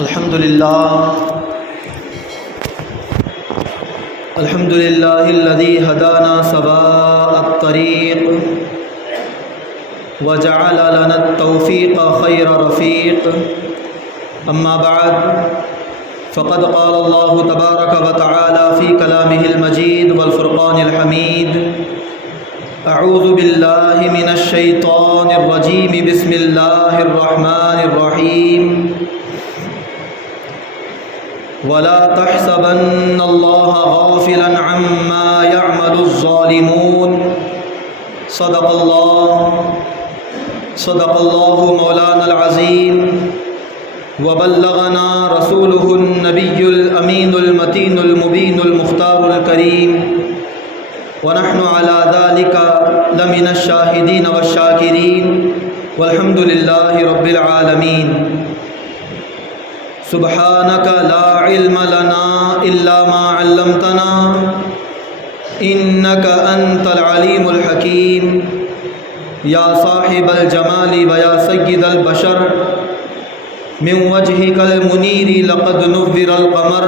الحمد لله الذي هدانا سواء الطريق وجعل لنا التوفيق خير رفيق. أما بعد فقد قال الله تبارك وتعالى في كلامه المجيد والفرقان الحميد: أعوذ بالله من الشيطان الرجيم بسم الله الرحمن الرحيم. ولا تحسبن الله غافلا عما يعمل الظالمون. صدق الله مولانا العظيم وبلغنا رسوله النبي الأمين المتين المبين المختار الكريم، ونحن على ذلك لمن الشاهدين والشاكرين، والحمد لله رب العالمين. سبحانك لا علم لنا إلا ما علمتنا إنك أنت العليم الحكيم. يا صاحب الجمال ويا سيد البشر من وجهك المنير لقد نور القمر،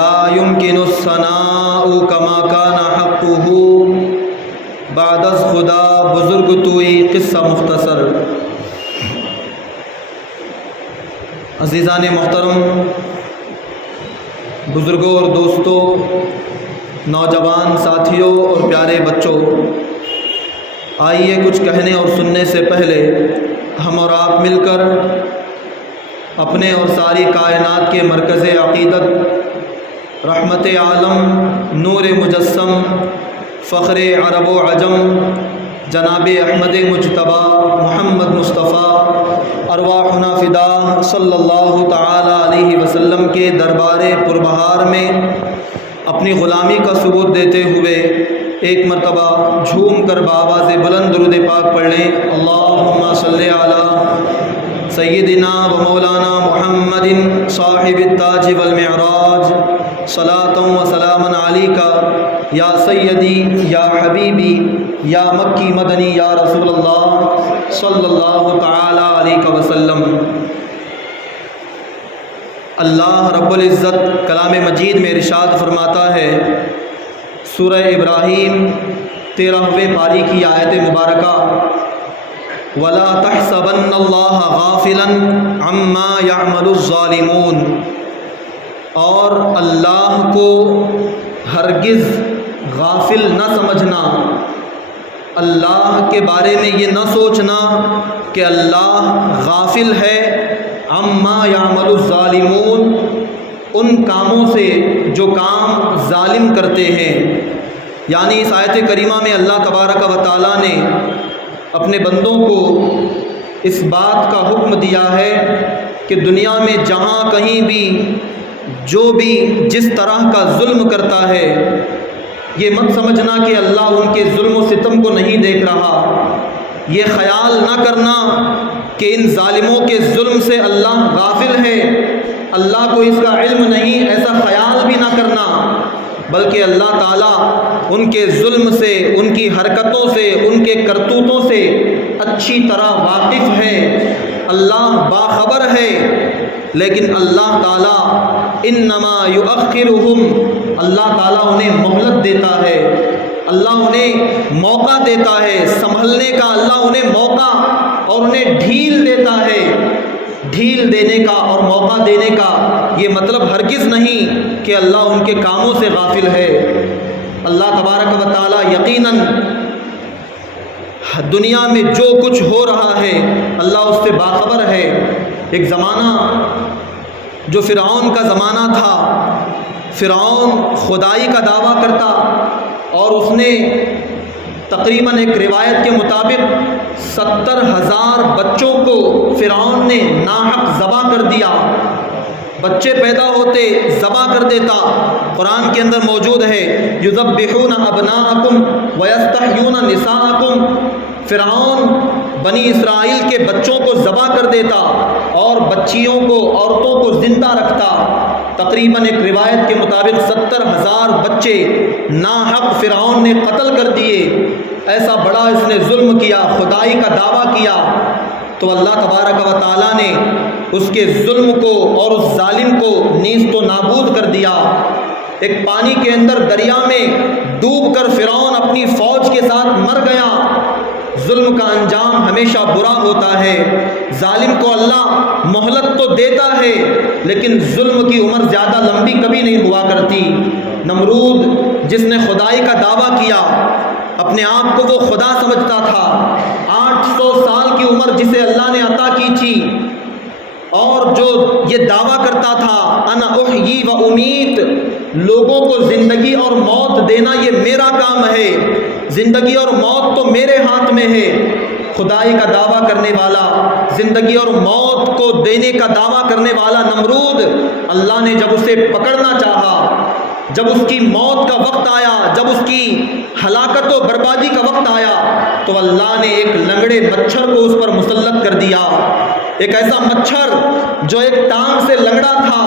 لا يمكن الثناء كما كان حقه. بعد از خدا بزرگ توئی قصہ مختصر. عزیزان محترم، بزرگوں اور دوستوں، نوجوان ساتھیوں اور پیارے بچوں، آئیے کچھ کہنے اور سننے سے پہلے ہم اور آپ مل کر اپنے اور ساری کائنات کے مرکز عقیدت، رحمت عالم، نور مجسم، فخر عرب و عجم، جناب احمد مجتبیٰ محمد مصطفیٰ ارواحنا فدا صلی اللہ تعالی علیہ وسلم کے دربار پربہار میں اپنی غلامی کا ثبوت دیتے ہوئے ایک مرتبہ جھوم کر بآواز بلند درود پاک پڑھ لیں: اللہم صلی علی سیدنا و مولانا محمد صاحب التاج والمعراج، صلاۃ و سلام علیکا یا سیدی یا حبیبی یا مکی مدنی یا رسول اللہ صلی اللہ تعالی علیہ وسلم. اللہ رب العزت کلام مجید میں ارشاد فرماتا ہے، سورہ ابراہیم 13ویں پاری کی آیت مبارکہ: وَلَا تَحْسَبَنَّ اللَّهَ غَافِلًا عَمَّا يَعْمَلُ الظَّالِمُونَ، اور اللہ کو ہرگز غافل نہ سمجھنا، اللہ کے بارے میں یہ نہ سوچنا کہ اللہ غافل ہے عما یعمل الظالمون، ان کاموں سے جو کام ظالم کرتے ہیں. یعنی اس آیت کریمہ میں اللہ تبارک و تعالیٰ نے اپنے بندوں کو اس بات کا حکم دیا ہے کہ دنیا میں جہاں کہیں بھی جو بھی جس طرح کا ظلم کرتا ہے، یہ مت سمجھنا کہ اللہ ان کے ظلم و ستم کو نہیں دیکھ رہا. یہ خیال نہ کرنا کہ ان ظالموں کے ظلم سے اللہ غافل ہے، اللہ کو اس کا علم نہیں، ایسا خیال بھی نہ کرنا، بلکہ اللہ تعالیٰ ان کے ظلم سے، ان کی حرکتوں سے، ان کے کرتوتوں سے اچھی طرح واقف ہے. اللہ باخبر ہے، لیکن اللہ تعالیٰ انما یؤخرہم، اللہ تعالیٰ انہیں مہلت دیتا ہے، اللہ انہیں موقع دیتا ہے سنبھلنے کا، اللہ انہیں موقع اور انہیں ڈھیل دیتا ہے. ڈھیل دینے کا اور موقع دینے کا یہ مطلب ہرگز نہیں کہ اللہ ان کے کاموں سے غافل ہے. اللہ تبارک و تعالیٰ یقیناً دنیا میں جو کچھ ہو رہا ہے اللہ اس سے باخبر ہے. ایک زمانہ جو فرعون کا زمانہ تھا، فرعون خدائی کا دعویٰ کرتا اور اس نے تقریباً ایک روایت کے مطابق 70,000 بچوں کو فرعون نے ناحق ذبح کر دیا. بچے پیدا ہوتے ذبح کر دیتا. قرآن کے اندر موجود ہے یذبحون ابناءکم ویستحیون نساءکم. فرعون بنی اسرائیل کے بچوں کو ذبح کر دیتا اور بچیوں کو، عورتوں کو زندہ رکھتا. تقریباً ایک روایت کے مطابق 70,000 بچے ناحق فرعون نے قتل کر دیے. ایسا بڑا اس نے ظلم کیا، خدائی کا دعویٰ کیا. تو اللہ تبارک و تعالیٰ نے اس کے ظلم کو اور اس ظالم کو نیست و نابود کر دیا۔ ایک پانی کے اندر دریا میں ڈوب کر فرعون اپنی فوج کے ساتھ مر گیا۔ ظلم کا انجام ہمیشہ برا ہوتا ہے۔ ظالم کو اللہ مہلت تو دیتا ہے لیکن ظلم کی عمر زیادہ لمبی کبھی نہیں ہوا کرتی۔ نمرود جس نے خدائی کا دعویٰ کیا، اپنے آپ کو وہ خدا سمجھتا تھا، 800 سال کی عمر جسے اللہ نے عطا کی تھی، اور جو یہ دعویٰ کرتا تھا انا احیی و امیت، لوگوں کو زندگی اور موت دینا یہ میرا کام ہے، زندگی اور موت تو میرے ہاتھ میں ہے۔ خدائی کا دعویٰ کرنے والا، زندگی اور موت کو دینے کا دعویٰ کرنے والا نمرود، اللہ نے جب اسے پکڑنا چاہا، جب اس کی موت کا وقت آیا، جب اس کی ہلاکت و بربادی کا وقت آیا، تو اللہ نے ایک لنگڑے مچھر کو اس پر مسلط کر دیا۔ ایک ایسا مچھر جو ایک ٹانگ سے لنگڑا تھا،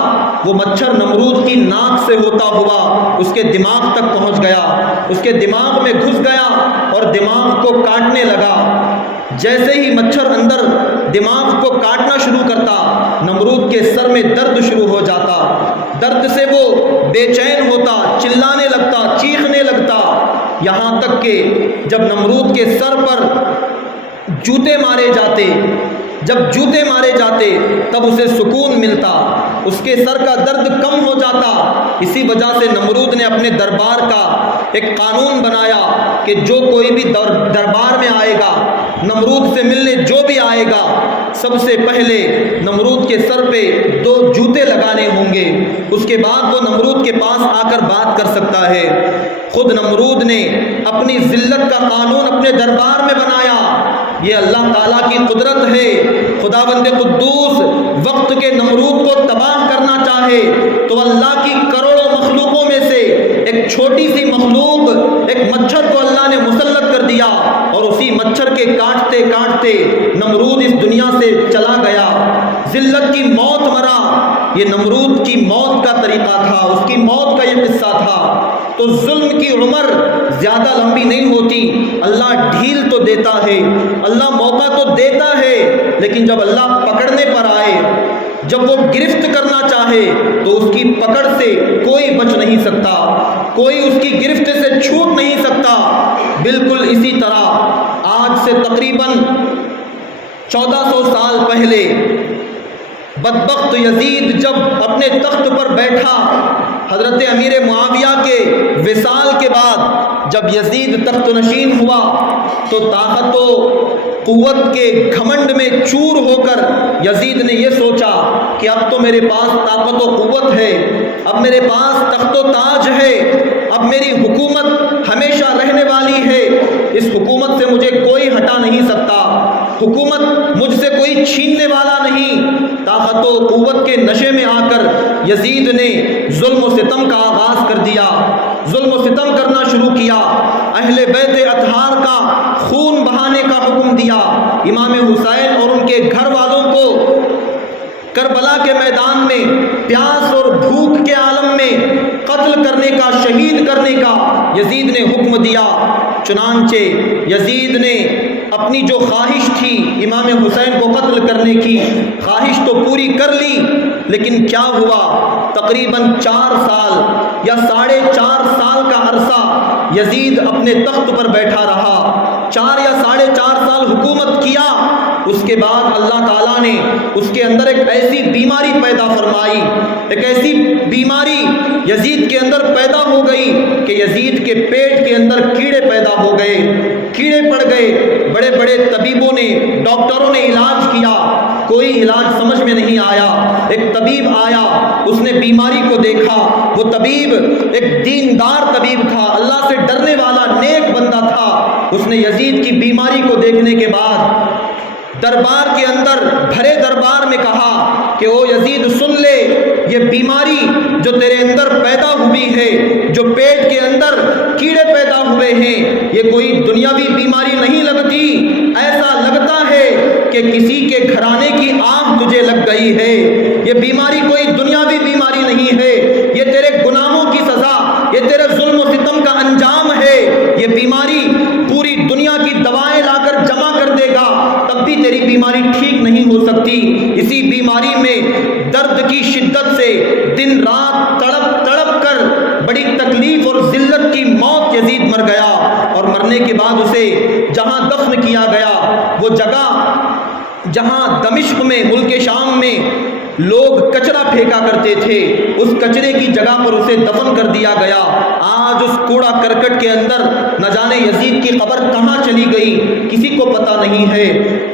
وہ مچھر نمرود کی ناک سے ہوتا ہوا اس کے دماغ تک پہنچ گیا، اس کے دماغ میں گھس گیا اور دماغ کو کاٹنے لگا۔ جیسے ہی مچھر اندر دماغ کو کاٹنا شروع کرتا، نمرود کے سر میں درد شروع ہو جاتا، درد سے وہ بے چین ہوتا، چلانے لگتا، چیخنے لگتا، یہاں تک کہ جب نمرود کے سر پر جوتے مارے جاتے، جب جوتے مارے جاتے تب اسے سکون ملتا، اس کے سر کا درد کم ہو جاتا۔ اسی وجہ سے نمرود نے اپنے دربار کا ایک قانون بنایا کہ جو کوئی بھی دربار میں آئے گا، نمرود سے ملنے جو بھی آئے گا، سب سے پہلے نمرود کے سر پہ 2 جوتے لگانے ہوں گے، اس کے بعد وہ نمرود کے پاس آ کر بات کر سکتا ہے۔ خود نمرود نے اپنی ذلت کا قانون اپنے دربار میں بنایا۔ یہ اللہ تعالیٰ کی قدرت ہے۔ خداوند قدوس وقت کے نمرود کو تباہ کرنا چاہے تو اللہ کی کروڑوں مخلوقوں میں سے ایک چھوٹی سی مخلوق، ایک مچھر کو اللہ نے مسلط کر دیا، اور اسی مچھر کے کاٹتے کاٹتے نمرود اس دنیا سے چلا گیا، ذلت کی موت مرا۔ یہ نمرود کی موت کا طریقہ تھا، اس کی موت کا یہ قصہ تھا۔ تو ظلم کی عمر زیادہ لمبی نہیں ہوتی، اللہ ڈھیل تو دیتا ہے، اللہ موقع تو دیتا ہے، لیکن جب اللہ پکڑنے پر آئے، جب وہ گرفت کرنا چاہے تو اس کی پکڑ سے کوئی بچ نہیں سکتا، کوئی اس کی گرفت سے چھوٹ نہیں سکتا۔ بالکل اسی طرح آج سے تقریباً 1400 سال پہلے بدبخت یزید جب اپنے تخت پر بیٹھا، حضرت امیر معاویہ کے وصال کے بعد جب یزید تخت نشین ہوا تو طاقت و قوت کے گھمنڈ میں چور ہو کر یزید نے یہ سوچا کہ اب تو میرے پاس طاقت و قوت ہے، اب میرے پاس تخت و تاج ہے، اب میری حکومت ہمیشہ رہنے والی ہے، اس حکومت سے مجھے کوئی ہٹا نہیں سکتا، حکومت مجھ سے کوئی چھیننے والا نہیں۔ طاقت و قوت کے نشے میں آ کر یزید نے ظلم و ستم کا آغاز کر دیا، ظلم و ستم کرنا شروع کیا، اہل بیت اطہار کا خون بہانے کا حکم دیا، امام حسین اور ان کے گھر والوں کو کربلا کے میدان میں پیاس اور بھوک کے عالم میں قتل کرنے کا، شہید کرنے کا یزید نے حکم دیا۔ چنانچہ یزید نے اپنی جو خواہش تھی امام حسین کو قتل کرنے کی، خواہش تو پوری کر لی، لیکن کیا ہوا؟ تقریباً 4 سال یا 4.5 سال کا عرصہ یزید اپنے تخت پر بیٹھا رہا، 4 یا 4.5 سال حکومت کیا۔ اس کے بعد اللہ تعالیٰ نے اس کے اندر ایک ایسی بیماری پیدا فرمائی، ایک ایسی بیماری یزید کے اندر پیدا ہو گئی کہ یزید کے پیٹ کے اندر کیڑے پیدا ہو گئے، کیڑے پڑ گئے۔ بڑے بڑے طبیبوں نے، ڈاکٹروں نے علاج کیا، کوئی علاج سمجھ میں نہیں آیا۔ ایک طبیب آیا، اس نے بیماری کو دیکھا، وہ طبیب ایک دیندار طبیب تھا، اللہ سے ڈرنے والا نیک بندہ تھا۔ اس نے یزید کی بیماری کو دیکھنے کے بعد دربار کے اندر، بھرے دربار میں کہا کہ او یزید سن لے، یہ بیماری جو تیرے اندر پیدا ہوئی ہے، جو پیٹ کے اندر کیڑے پیدا ہوئے ہیں، یہ کوئی دنیاوی بیماری نہیں لگتی، ایسا لگتا ہے کہ کسی کے گھرانے کی آگ تجھے لگ گئی ہے۔ یہ بیماری کوئی دنیاوی بیماری نہیں ہے، یہ تیرے گناہوں کی سزا، یہ تیرے ظلم و ستم کا انجام ہے۔ یہ بیماری پوری دنیا کی دوائیں لا کر جمع کر دے گا، تب بھی تیری بیماری ٹھیک مرنے کے بعد اسے جہاں دفن کیا گیا وہ جگہ جہاں دمشق میں ملک شام میں لوگ کچرا پھینکا کرتے تھے اس کچرے کی جگہ پر اسے دفن کر دیا گیا۔ آج اس کوڑا کرکٹ کے اندر نہ جانے یزید کی قبر کہاں چلی گئی کسی کو پتہ نہیں ہے۔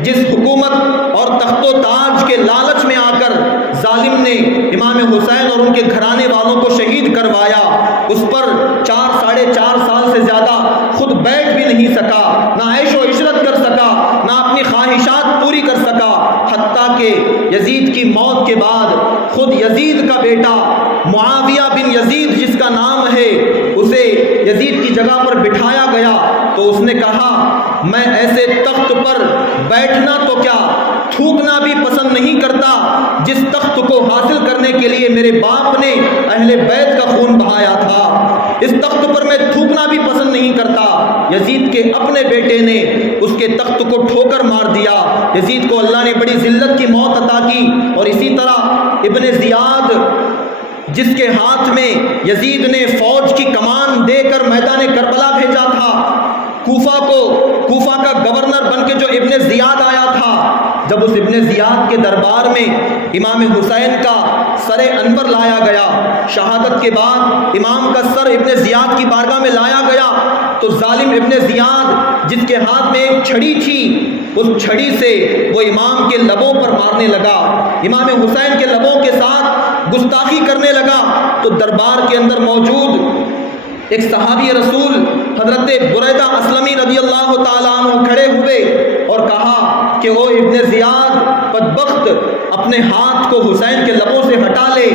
جس حکومت اور تخت و تاج کے لالچ میں آ کر ظالم نے امام حسین اور ان کے گھرانے والوں کو شہید کروایا اس پر 4.5 سال سے زیادہ خود بیٹھ بھی نہیں سکا، نہ عیش و عشرت کر سکا، نہ اپنی خواہشات پوری کر سکا، حتیٰ کہ یزید کی موت کے بعد خود یزید کا بیٹا معاویہ بن یزید جس کا نام ہے اسے یزید کی جگہ پر بٹھایا گیا تو اس نے کہا میں ایسے تخت پر بیٹھنا تو کیا تھوکنا بھی پسند نہیں کرتا جس تخت کو حاصل کرنے کے لیے میرے باپ نے اہل بیت کا خون بہایا تھا، اس تخت پر میں تھوکنا بھی پسند نہیں کرتا۔ یزید کے اپنے بیٹے نے اس کے تخت کو ٹھوکر مار دیا، یزید کو اللہ نے بڑی ذلت کی موت عطا کی۔ اور اسی طرح ابن زیاد جس کے ہاتھ میں یزید نے فوج کی کمان دے کر میدان کربلا بھیجا تھا، کوفہ کا گورنر بن کے جو ابن زیاد آیا تھا، جب اس ابن زیاد کے دربار میں امام حسین کا سر انور لایا گیا، شہادت کے بعد امام کا سر ابن زیاد کی بارگاہ میں لایا گیا تو ظالم ابن زیاد جس کے ہاتھ میں ایک چھڑی تھی اس چھڑی سے وہ امام کے لبوں پر مارنے لگا، امام حسین کے لبوں کے ساتھ گستاخی کرنے لگا تو دربار کے اندر موجود ایک صحابی رسول حضرت بریدہ اسلمی رضی اللہ تعالیٰ عنہ کھڑے ہوئے اور کہا کہ او ابن زیاد بدبخت اپنے ہاتھ کو حسین کے لبوں سے ہٹا لے،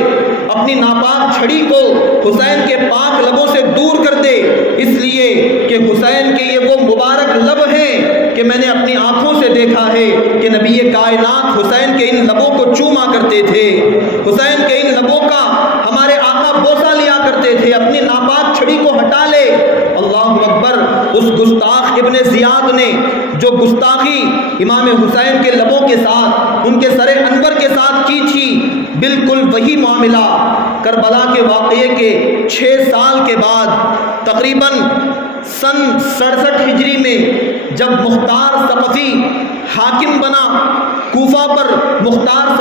اپنی ناپاک چھڑی کو حسین کے پاک لبوں سے دور کر دے، اس لیے کہ حسین کے یہ وہ مبارک لب ہیں کہ میں نے اپنی آنکھوں سے دیکھا ہے کہ نبی کائنات حسین کے ان لبوں کو چوما کرتے تھے، حسین کے ان لبوں کا ہمارے آقا بوسہ لیا کرتے تھے، اپنی ناپاک چھڑی کو ہٹا لے۔ اللہ اکبر، اس گستاخ ابن زیاد نے جو گستاخی امام حسین کے لبوں کے ساتھ ان کے سر انور کے ساتھ کی تھی، بالکل وہی معاملہ کربلا کے واقعے کے 6 سال کے بعد تقریباً سن 67 ہجری میں جب مختار ثقفی حاکم بنا، کوفہ پر مختار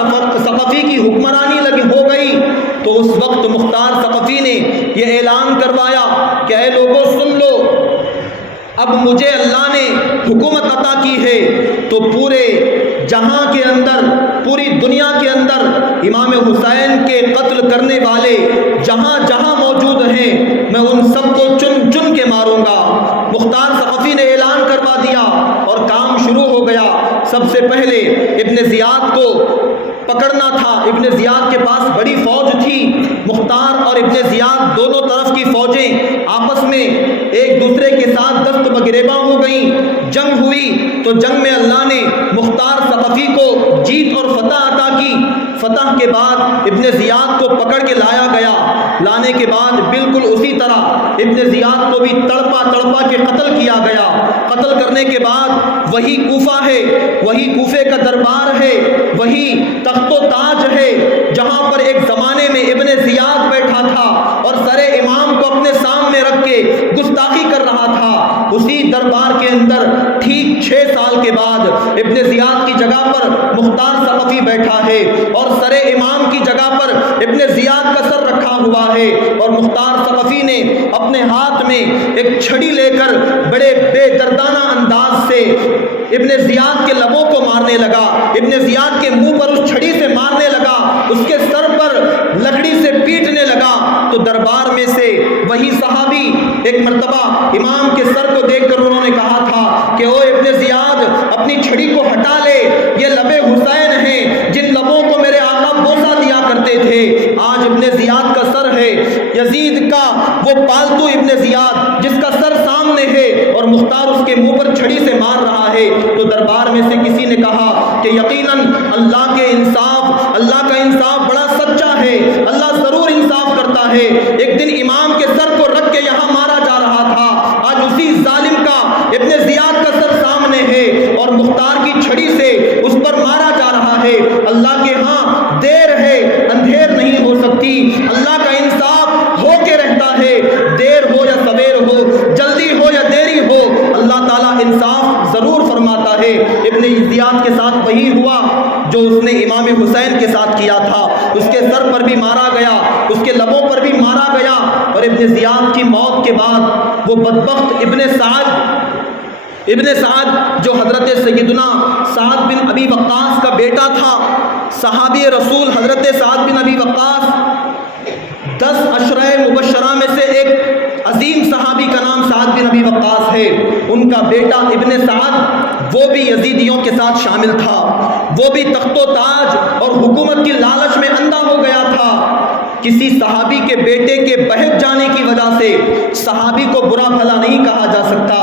ثقفی کی حکمرانی ہو گئی تو اس وقت مختار ثقفی نے یہ اعلان کروایا کہ اے لوگوں سن لو، اب مجھے اللہ نے حکومت عطا کی ہے تو پورے جہاں کے اندر، پوری دنیا کے اندر امام حسین کے قتل کرنے والے جہاں جہاں موجود ہیں میں ان سب کو چن چن کے ماروں گا۔ مختار ثقفی نے اعلان کروا دیا اور کام شروع ہو گیا۔ سب سے پہلے ابن زیاد کو پکڑنا تھا، ابن زیاد کے پاس بڑی فوج تھی، مختار اور ابن زیاد دونوں طرف کی فوجیں آپس میں ایک دوسرے کے ساتھ دست بگریباں ہو گئیں، جنگ ہوئی تو جنگ میں اللہ نے مختار ثقفی کو جیت اور فتح عطا کی۔ فتح کے بعد ابن زیاد کو پکڑ کے لایا گیا، لانے کے بعد بالکل اسی طرح ابن زیاد کو بھی تڑپا کے قتل کیا گیا۔ قتل کرنے کے بعد وہی کوفہ ہے، وہی کوفے کا دربار ہے، وہی تخت و تاج ہے جہاں پر ایک زمانے میں ابن زیاد بیٹھا تھا اور سر امام کو اپنے سامنے رکھ کے گستاخی کر رہا تھا، اسی دربار کے اندر ٹھیک 6 سال کے بعد ابن زیاد کی جگہ پر مختار ثقفی بیٹھا ہے اور سر امام کی جگہ پر ابن زیاد کا سر رکھا ہوا ہے، اور مختار ثقفی نے اپنے ہاتھ میں ایک چھڑی لے کر بڑے بے دردانہ انداز سے ابن زیاد کے لبوں کو مارنے لگا، ابن زیاد کے منہ پر اس چھڑی سے مارنے لگا، اس کے سر پر لکڑی سے پیٹنے لگا تو دربار میں سے وہی صحابی ایک مرتبہ امام کے سر کو دیکھ کر انہوں نے کہا تھا کہ او ابن زیاد اپنی چھڑی کو ہٹا لے، یہ لبے حسین ہیں جن لبوں کو میرے آقا بوسہ دیا کرتے تھے۔ آج ابن زیاد کا سر ہے، یزید کا وہ پالتو ابن زیاد جس کا سر سامنے ہے اور مختار اس کے منہ پر چھڑی سے مار رہا ہے، تو دربار میں سے کسی نے کہا کہ یقیناً اللہ کا انصاف بڑا سچا ہے، اللہ ضرور انصاف کرتا ہے۔ ایک دن امام کے سر کو رکھ کے یہاں مارا جا رہا تھا، آج اسی ظالم کا ابن زیاد کا سر سامنے ہے اور مختار کی چھڑی سے اس پر مارا جا رہا ہے۔ اللہ کے ہاں دیر ہے اندھیر نہیں ہو سکتی، اللہ کا انصاف ہو کے رہتا ہے، دیر ہو یا سویر ہو، جلدی ہو یا دیری ہو، حسین کے ساتھ کیا تھا، اس کے سر پر بھی مارا گیا، اس کے لبوں پر بھی مارا گیا، اور ابن زیاد کی موت کے بعد وہ بدبخت ابن سعد جو حضرت سیدنا سعد بن ابی وقاص کا بیٹا تھا، صحابی رسول حضرت سعد بن ابی وقاص 10 عشرہ مبشرہ میں سے ایک عظیم صحابی کا نام سعد بن ابی وقاص ہے، ان کا بیٹا ابن سعد وہ بھی یزیدیوں کے ساتھ شامل تھا، وہ بھی تخت و تاج اور حکومت کی لالچ میں اندھا ہو گیا تھا۔ کسی صحابی کے بیٹے کے بہک جانے کی وجہ سے صحابی کو برا بھلا نہیں کہا جا سکتا۔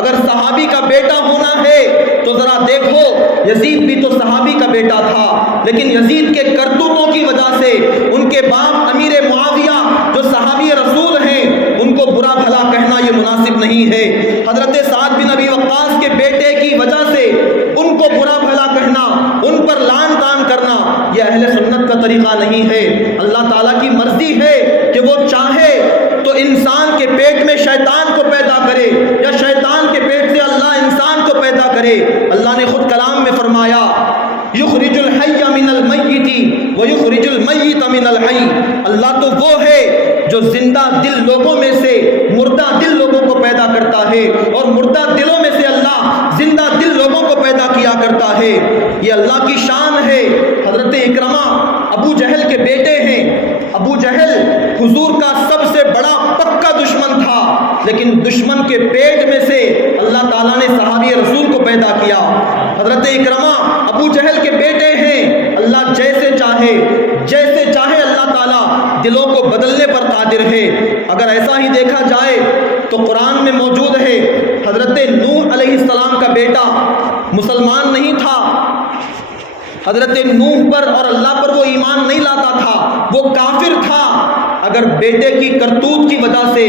اگر صحابی کا بیٹا ہونا ہے تو ذرا دیکھو، یزید بھی تو صحابی کا بیٹا تھا، لیکن یزید کے کرتوتوں کی وجہ سے ان کے باپ امیر معاویہ جو صحابی رسول ہیں ان کو برا بھلا کہنا یہ مناسب نہیں ہے۔ حضرت سعد بن ابی وقاص کے بیٹے کی وجہ سے ان کو برا بھلا کہنا، ان پر لعن طعن کرنا یہ اہل سنت کا طریقہ نہیں ہے۔ اللہ تعالیٰ کی مرضی ہے کہ وہ چاہے تو انسان کے پیٹ میں شیطان کو پیدا کرے یا شیطان کے پیٹ سے اللہ انسان کو پیدا کرے۔ اللہ نے خود کلام میں فرمایا یخرج الحی من المیت ویخرج المیت من الحی، اللہ تو وہ ہے جو زندہ دل لوگوں میں سے مردہ دل لوگوں کو پیدا کرتا ہے، اور مردہ دلوں میں سے اللہ زندہ دل لوگوں کو پیدا کیا کرتا ہے۔ یہ اللہ کی شان ہے۔ حضرت اکرمہ ابو جہل کے بیٹے ہیں۔ ابو جہل حضور کا سب سے بڑا پکا دشمن تھا، لیکن دشمن کے پیٹ میں سے اللہ تعالیٰ نے صحابی رسول کو پیدا کیا۔ حضرت اکرمہ ابو جہل کے بیٹے ہیں۔ اللہ جیسے چاہے اللہ تعالیٰ دلوں کو بدلنے پر قادر ہے۔ اگر ایسا ہی دیکھا جائے تو قرآن میں موجود ہے حضرت نوح علیہ السلام کا بیٹا مسلمان نہیں تھا، حضرت نوح پر اور اللہ پر وہ ایمان نہیں لاتا تھا، وہ کافر تھا۔ اگر بیٹے کی کرتوت کی وجہ سے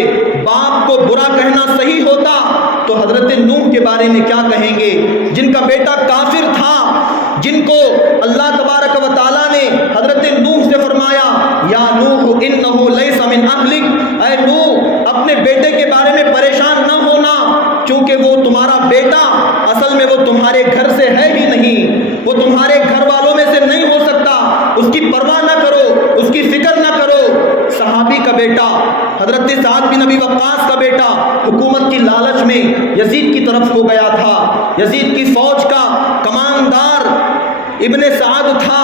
باپ کو برا کہنا صحیح ہوتا تو حضرت نوح کے بارے میں کیا کہیں گے، جن کا بیٹا کافر تھا، جن کو اللہ تبارک و تعالیٰ نے حضرت نوح سے فرمایا یا نوح انہ لیس من اہلک، اے نوح اپنے بیٹے کے بارے میں پریشان نہ ہونا، کیونکہ وہ تمہارا بیٹا اصل میں وہ تمہارے گھر سے ہے ہی نہیں، وہ تمہارے گھر والوں میں سے نہیں ہو سکتا، اس کی پرواہ نہ کرو، اس کی فکر نہ کرو۔ صحابی کا بیٹا حضرت سعد بن ابی وقاص کا بیٹا حکومت کی لالچ میں یزید کی طرف ہو گیا تھا۔ یزید کی فوج کا کماندار ابن سعد تھا۔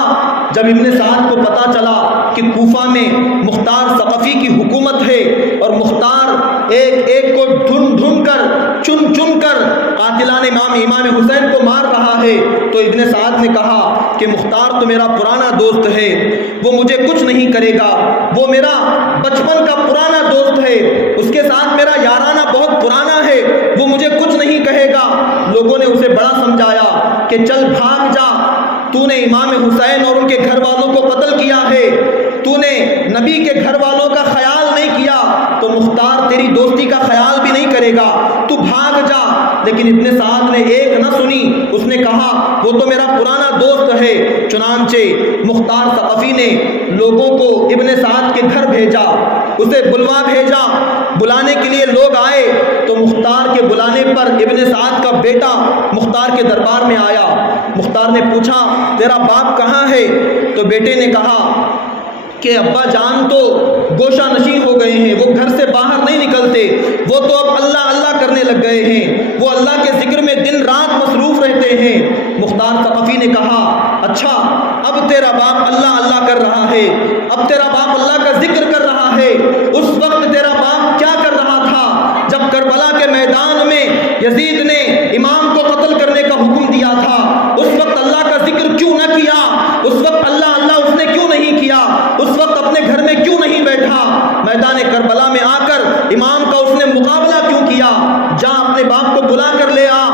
جب ابن سعد کو پتا چلا کہ کوفہ میں مختار ثقفی کی حکومت ہے اور مختار ایک ایک کو ڈھونڈ کر چن کر قاتلان امام حسین کو مار رہا ہے، تو ابن سعد نے کہا کہ مختار تو میرا پرانا دوست ہے، وہ مجھے کچھ نہیں کرے گا، وہ میرا بچپن کا پرانا دوست ہے، اس کے ساتھ میرا یارانہ بہت پرانا ہے، وہ مجھے کچھ نہیں کہے گا۔ لوگوں نے اسے بڑا سمجھایا کہ چل بھاگ جا، تو نے امام حسین اور ان کے گھر والوں کو قتل کیا ہے، تو نے نبی کے گھر والوں کا خیال نہیں کیا تو مختار تیری دوستی کا خیال بھی نہیں کرے گا، تو بھاگ جا۔ لیکن ابن سعد نے ایک نہ سنی، اس نے کہا وہ تو میرا پرانا دوست ہے۔ چنانچہ مختار ثقفی نے لوگوں کو ابن سعد کے گھر بھیجا، اسے بھیجا، بلانے کے لیے لوگ آئے تو مختار کے بلانے پر ابن سعد کا بیٹا مختار کے دربار میں آیا۔ مختار نے پوچھا تیرا باپ کہاں ہے؟ تو بیٹے نے کہا کہ ابا جان تو گوشہ نشین ہو گئے ہیں، وہ گھر سے باہر نہیں نکلتے، وہ تو اب اللہ اللہ کرنے لگ گئے ہیں، وہ اللہ کے ذکر میں دن رات مصروف رہتے ہیں۔ مختار ثقفی نے کہا اچھا اب تیرا باپ اللہ اللہ کر رہا ہے، اب تیرا باپ اللہ کا ذکر کر رہا ہے، اس وقت تیرا باپ کیا کر رہا تھا جب کربلا کے میدان میں یزید نے امام کو قتل کرنے کا حکم دیا تھا؟ اس وقت اللہ کا ذکر کیوں نہ کیا؟ اس وقت اللہ اللہ اس نے کیوں نہیں کیا؟ اس وقت اپنے گھر میں کیوں نہیں بیٹھا؟ میدان کربلا میں آ کر امام کا اس نے مقابلہ کیوں کیا؟ جا اپنے باپ کو بلا کر لے آ۔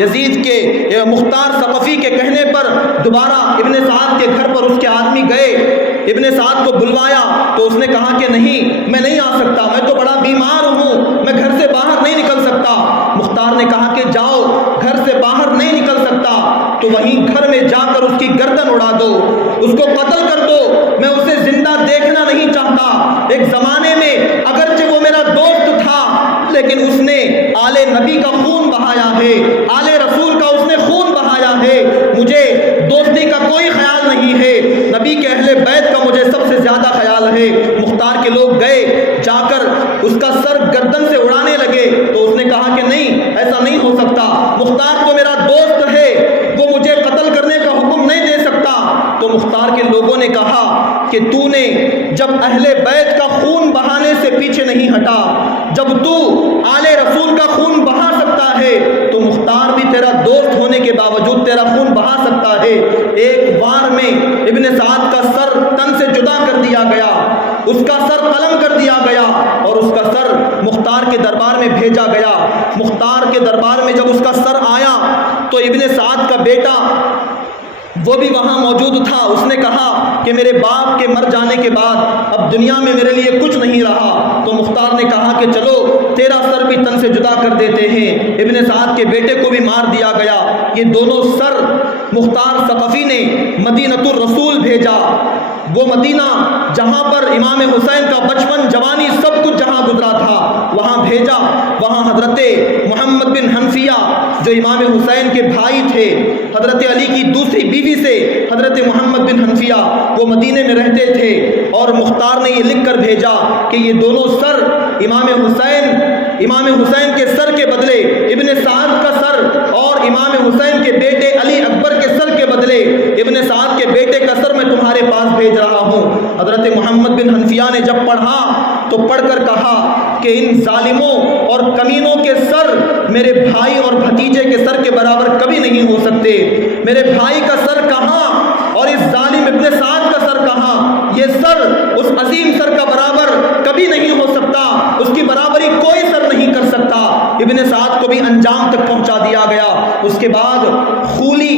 یزید کے مختار ثقفی کے کہنے پر دوبارہ ابن سعد کے گھر پر اس کے آدمی گئے، ابن سعد کو بلوایا تو اس نے کہا کہ نہیں میں نہیں آ سکتا، میں تو بڑا بیمار ہوں، میں گھر سے باہر نہیں نکل سکتا۔ مختار نے کہا کہ جاؤ، گھر سے باہر نہیں نکل سکتا تو وہیں گھر میں جا کر اس کی گردن اڑا دو، اس کو قتل کر دو، میں اسے زندہ دیکھنا نہیں چاہتا۔ ایک زمانے میں اگرچہ وہ میرا دوست تھا لیکن اس نے آل نبی کا خون بہایا ہے، آل رسول کا اس نے خون بہایا ہے، مجھے دوستی کا کوئی خیال نہیں ہے۔ کہا کہ تو نے جب اہل بیت کا خون بہانے سے پیچھے نہیں ہٹا، جب تو آل رسول کا خون بہا سکتا ہے تو مختار بھی تیرا دوست ہونے کے باوجود تیرا خون بہا سکتا ہے۔ ایک وار میں ابن سعد کا سر تن سے جدا کر دیا گیا، اس کا سر قلم کر دیا گیا اور اس کا سر مختار کے دربار میں بھیجا گیا۔ مختار کے دربار میں جب اس کا سر آیا تو ابن سعد کا بیٹا وہ بھی وہاں موجود تھا۔ اس نے کہا کہ میرے باپ کے مر جانے کے بعد اب دنیا میں میرے لیے کچھ نہیں رہا، تو مختار نے کہا کہ چلو تیرا سر بھی تن سے جدا کر دیتے ہیں۔ ابن سعد کے بیٹے کو بھی مار دیا گیا۔ یہ دونوں سر مختار ثقفی نے مدینۃ الرسول بھیجا، وہ مدینہ جہاں پر امام حسین کا بچپن جوانی سب کچھ جہاں گزرا تھا وہاں بھیجا۔ وہاں حضرت محمد بن حنفیہ جو امام حسین کے بھائی تھے، حضرت علی کی دوسری بیوی سے حضرت محمد بن حنفیہ وہ مدینے میں رہتے تھے، اور مختار نے یہ لکھ کر بھیجا کہ یہ دونوں سر امام حسین کے سر کے بدلے ابن سعد کا سر اور امام حسین کے بیٹے علی اکبر کے سر کے بدلے ابن سعد کے بیٹے کا سر میں تمہارے پاس بھیج رہا ہوں۔ حضرت محمد بن حنفیہ نے جب پڑھا تو پڑھ کر کہا کہ ان ظالموں اور کمینوں کے سر میرے بھائی اور بھتیجے کے سر کے برابر کبھی نہیں ہو سکتے۔ میرے بھائی کا سر کہاں اور اس ظالم ابن سعد کا سر کہاں؟ یہ سر اس عظیم سر کا برابر کبھی نہیں ہو سکتا، اس کی برابری کوئی سر نہیں کر سکتا۔ ابن سعد کو بھی انجام تک پہنچا دیا گیا۔ اس کے بعد خولی،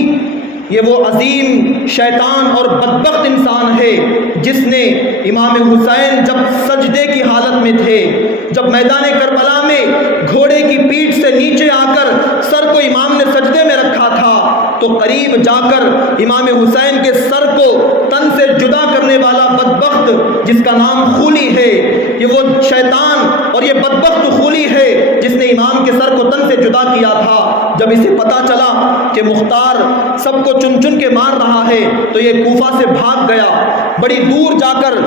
یہ وہ عظیم شیطان اور بدبخت انسان ہے جس نے امام حسین جب سجدے کی حالت میں تھے، جب میدان کربلا میں گھوڑے کی پیٹھ سے نیچے آ کر سر کو امام نے سجدے میں رکھا تھا، تو قریب جا کر امام حسین کے سر کو تن سے جدا کرنے والا بدبخت جس کا نام خولی ہے، یہ وہ شیطان اور یہ بدبخت خولی ہے جس نے امام کے سر کو تن سے جدا کیا تھا۔ جب اسے پتا چلا کہ مختار سب کو چن چن کے مار رہا ہے تو یہ کوفہ سے بھاگ گیا، بڑی دور جا کر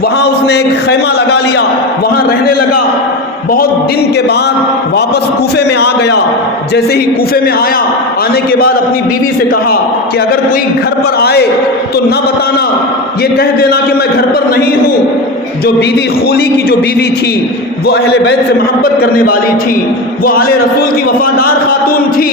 وہاں اس نے ایک خیمہ لگا لیا، وہاں رہنے لگا۔ بہت دن کے بعد واپس کوفے میں آ گیا۔ جیسے ہی کوفے میں آیا، آنے کے بعد اپنی بیوی سے کہا کہ اگر کوئی گھر پر آئے تو نہ بتانا، یہ کہہ دینا کہ میں گھر پر نہیں ہوں۔ جو بیوی خولی کی جو بیوی تھی وہ اہل بیت سے محبت کرنے والی تھی، وہ آل رسول کی وفادار خاتون تھی۔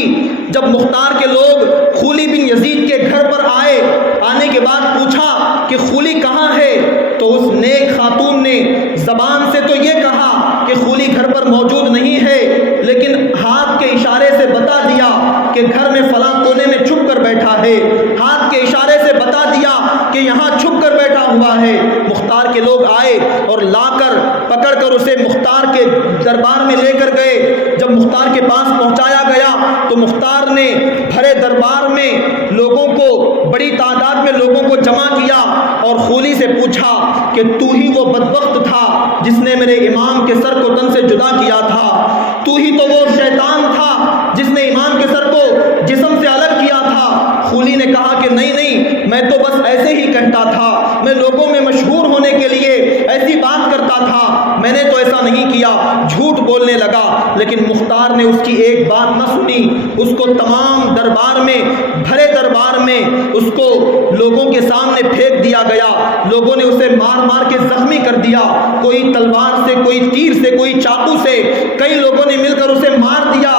جب مختار کے لوگ خولی بن یزید کے گھر پر آئے، آنے کے بعد پوچھا کہ خولی کہاں ہے، تو اس نیک خاتون نے زبان سے تو یہ کہا کہ خولی گھر پر موجود نہیں ہے، لیکن ہاتھ کے اشارے سے بتا دیا کہ گھر میں فلاں کونے میں چھپ کر بیٹھا ہے، ہاتھ کے اشارے سے بتا دیا کہ یہاں چھپ کر بیٹھا ہوا ہے۔ مختار کے لوگ آئے اور لا کر پکڑ کر اسے مختار کے دربار میں لے کر گئے۔ جب مختار کے پاس پہنچایا گیا تو مختار نے بھرے دربار میں لوگوں کو، بڑی تعداد میں لوگوں کو جمع کیا اور خولی سے پوچھا کہ تو ہی وہ بدبخت تھا جس نے میرے امام کے سر کو تن سے جدا کیا تھا، تو ہی تو وہ شیطان تھا جس نے امام کے سر کو جسم سے الگ کیا تھا۔ خولی نے کہا کہ نہیں، میں تو بس ایسے ہی کہتا تھا، میں لوگوں میں مشہور ہونے کے لیے ایسی بات کرتا تھا، میں نے تو ایسا نہیں کیا، جھوٹ بولنے لگا۔ لیکن مختار نے اس کی ایک بات نہ سنی، اس کو تمام دربار میں، بھرے دربار میں اس کو لوگوں کے سامنے پھینک دیا گیا۔ لوگوں نے اسے مار مار کے زخمی کر دیا، کوئی تلوار سے، کوئی تیر سے، کوئی چاقو سے، کئی لوگوں نے مل کر اسے مار دیا۔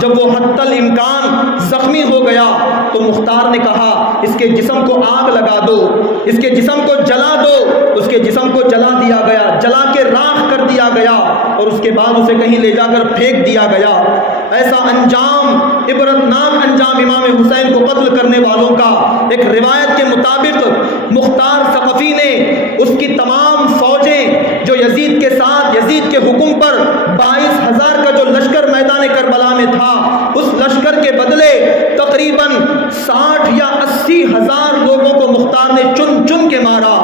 جب وہ حتی الامکان زخمی ہو گیا تو مختار نے کہا اس کے جسم کو آگ لگا دو، اس کے جسم کو جلا دو۔ اس کے جسم کو جلا دیا گیا، جلا کے راکھ کر دیا گیا اور اس کے بعد اسے کہیں لے جا کر پھینک دیا گیا۔ ایسا انجام، عبرتناک انجام امام حسین کو قتل کرنے والوں کا۔ ایک روایت کے مطابق مختار ثقفی نے اس کی تمام فوجیں جو یزید کے ساتھ، یزید کے حکم پر 22,000 کا جو لشکر میدان کربلا میں تھا، اس لشکر کے بدلے تقریباً 60 یا 80 ہزار لوگوں کو مختار نے چن چن کے مارا،